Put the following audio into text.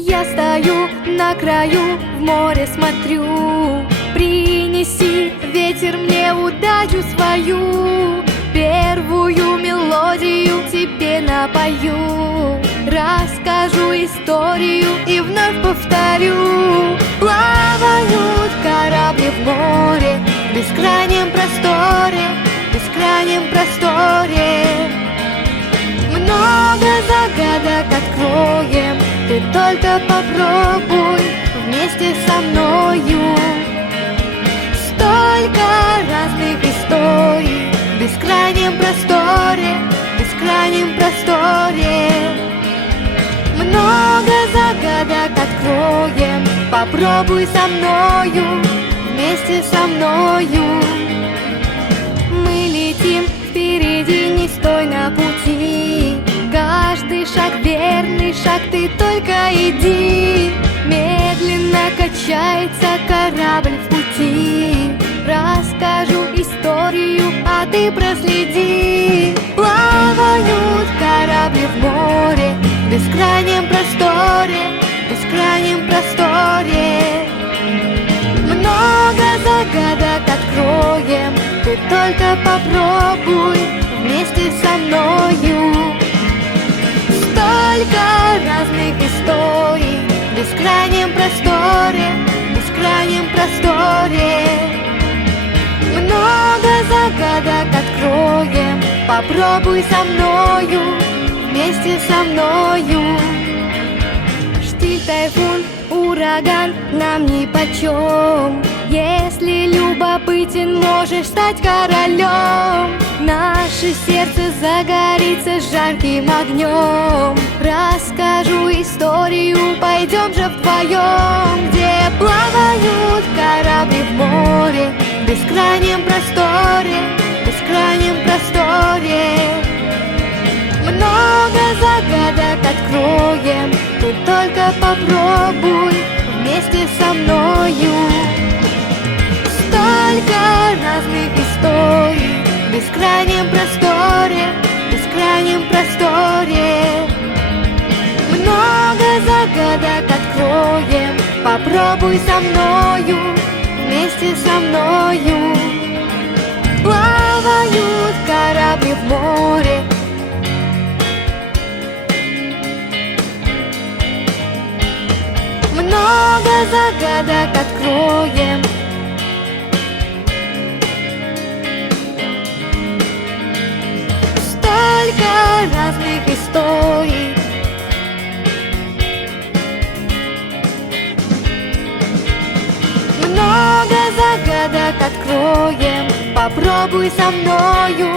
Я стою на краю, в море смотрю. Принеси, ветер, мне удачу свою. Первую мелодию тебе напою. Расскажу историю и вновь повторю. Плавают корабли в море, в бескрайнем просторе, в бескрайнем просторе. Много загадок откроем, ты только попробуй вместе со мною. Столько разных историй в бескрайнем просторе, в бескрайнем просторе. Много загадок откроем, попробуй со мною, вместе со мною. Мы летим впереди, не стой на пути. Каждый шаг верный шаг, ты только иди. Медленно качается корабль в пути. Расскажу историю, а ты проследи. Плавают корабли в море, в бескрайнем просторе, в бескрайнем просторе. Много загадок откроем, ты только попробуй вместе со мною. Столько разных историй в бескрайнем просторе, в бескрайнем просторе. Много загадок откроем, попробуй со мною, вместе со мною. Штиль, тайфун, ураган нам нипочем. Если любопытен, можешь стать королем. Наше сердце загорится жарким огнем. Расскажу историю, пойдем же вдвоем. Где плавают корабли в море, в бескрайнем просторе, в бескрайнем просторе. Много загадок откроем, ты только попробуй вместе со мною. Столько разных историй в бескрайнем просторе, в бескрайнем просторе. Много загадок откроем, попробуй со мною, вместе со мною. Плавают корабли в море, много загадок откроем. Столько разных историй. Много загадок откроем, попробуй со мною,